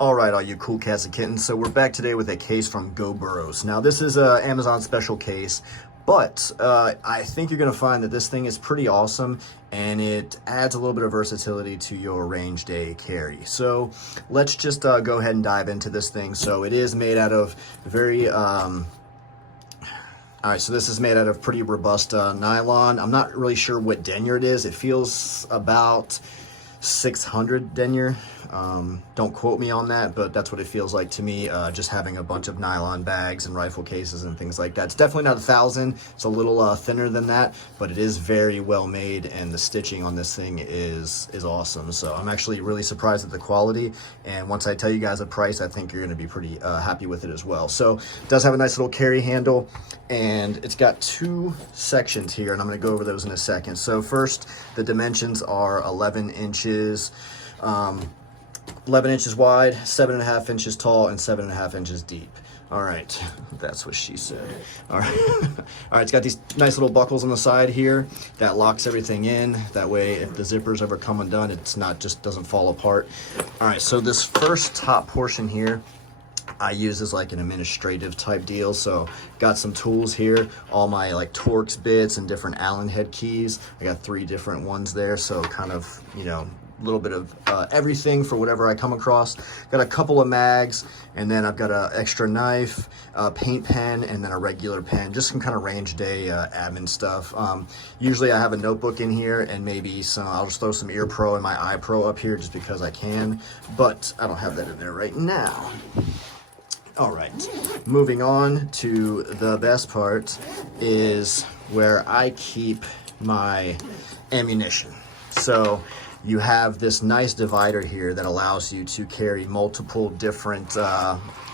All right, all you cool cats and kittens. So we're back today with a case from GoBuros. Now this is a Amazon special case, but I think you're gonna find that this thing is pretty awesome and it adds a little bit of versatility to your range day carry. So let's just go ahead and dive into this thing. So it is made out of very, all right, so this is made out of pretty robust nylon. I'm not really sure what denier it is. It feels about 600 denier. Don't quote me on that, but that's what it feels like to me, just having a bunch of nylon bags and rifle cases and things like that. It's definitely not 1,000. It's a little thinner than that, but it is very well made, and the stitching on this thing is awesome. So I'm actually really surprised at the quality, and once I tell you guys a price, I think you're going to be pretty happy with it as well. So it does have a nice little carry handle, and it's got two sections here, and I'm going to go over those in a second. So first, the dimensions are 11 inches 11 inches wide, 7.5 inches tall, and 7.5 inches deep. All right, that's what she said. All right, all right, it's got these nice little buckles on the side here that locks everything in. That way, if the zippers ever come undone, it's not just doesn't fall apart. All right, so this first top portion here, I use as like an administrative type deal. So got some tools here, all my like Torx bits and different Allen head keys. I got 3 different ones there, so kind of, you know, a little bit of everything for whatever I come across. Got a couple of mags, and then I've got an extra knife, a paint pen, and then a regular pen, just some kind of range day admin stuff. Usually I have a notebook in here, and maybe some, I'll just throw some Ear Pro and my Eye Pro up here just because I can, but I don't have that in there right now. All right, moving on to the best part is where I keep my ammunition. So you have this nice divider here that allows you to carry multiple different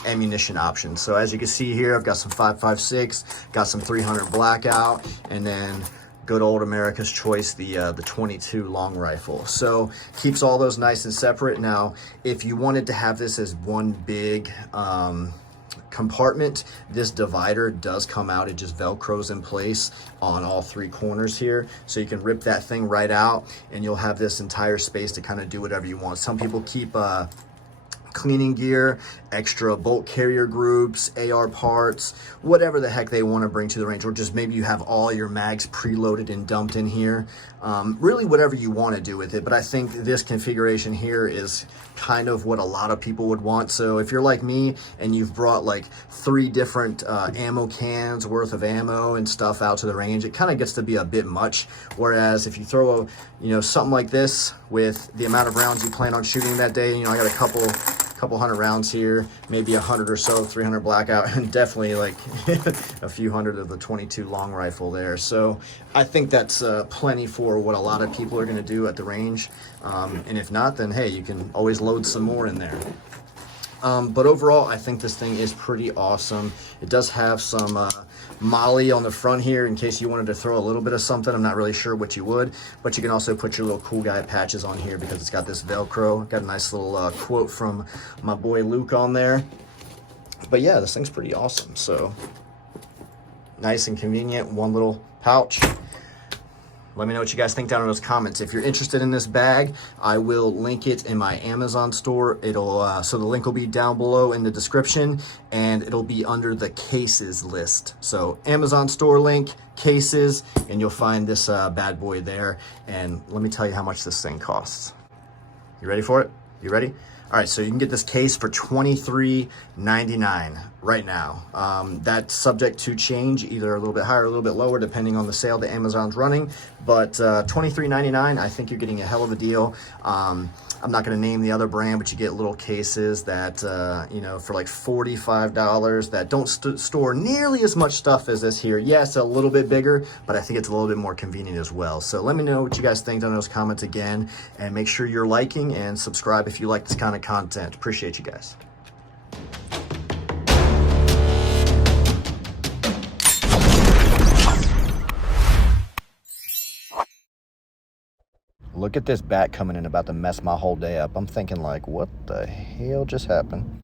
ammunition options. So as you can see here, I've got some 5.56, got some 300 blackout, and then good old America's Choice, the 22 long rifle. So keeps all those nice and separate. Now, if you wanted to have this as one big compartment, this divider does come out. It just velcros in place on all 3 corners here, so you can rip that thing right out and you'll have this entire space to kind of do whatever you want. Some people keep cleaning gear, extra bolt carrier groups, AR parts, whatever the heck they want to bring to the range, or just maybe you have all your mags preloaded and dumped in here. Really whatever you want to do with it, but I think this configuration here is kind of what a lot of people would want. So if you're like me and you've brought like 3 different ammo cans worth of ammo and stuff out to the range, it kind of gets to be a bit much. Whereas if you throw a, you know, something like this with the amount of rounds you plan on shooting that day, you know, I got a couple hundred rounds here, maybe 100 or so, 300 blackout, and definitely like a few hundred of the 22 long rifle there. So I think that's plenty for what a lot of people are going to do at the range. And if not, then hey, you can always load some more in there. But overall, I think this thing is pretty awesome. It does have some molly on the front here in case you wanted to throw a little bit of something. I'm not really sure what you would, but you can also put your little cool guy patches on here because it's got this Velcro. Got a nice little quote from my boy Luke on there. But yeah, this thing's pretty awesome. So nice and convenient, one little pouch. Let me know what you guys think down in those comments. If you're interested in this bag, I will link it in my Amazon store. It'll so the link will be down below in the description, and it'll be under the cases list. So Amazon store link, cases, and you'll find this bad boy there. And let me tell you how much this thing costs. You ready for it? You ready? All right, so you can get this case for $23.99 right now. That's subject to change, either a little bit higher or a little bit lower, depending on the sale that Amazon's running. But $23.99, I think you're getting a hell of a deal. I'm not going to name the other brand, but you get little cases that, you know, for like $45 that don't store nearly as much stuff as this here. Yes, a little bit bigger, but I think it's a little bit more convenient as well. So let me know what you guys think down in those comments again, and make sure you're liking and subscribe if you like this kind of content. Appreciate you guys. Look at this bat coming in, about to mess my whole day up. I'm thinking like, what the hell just happened?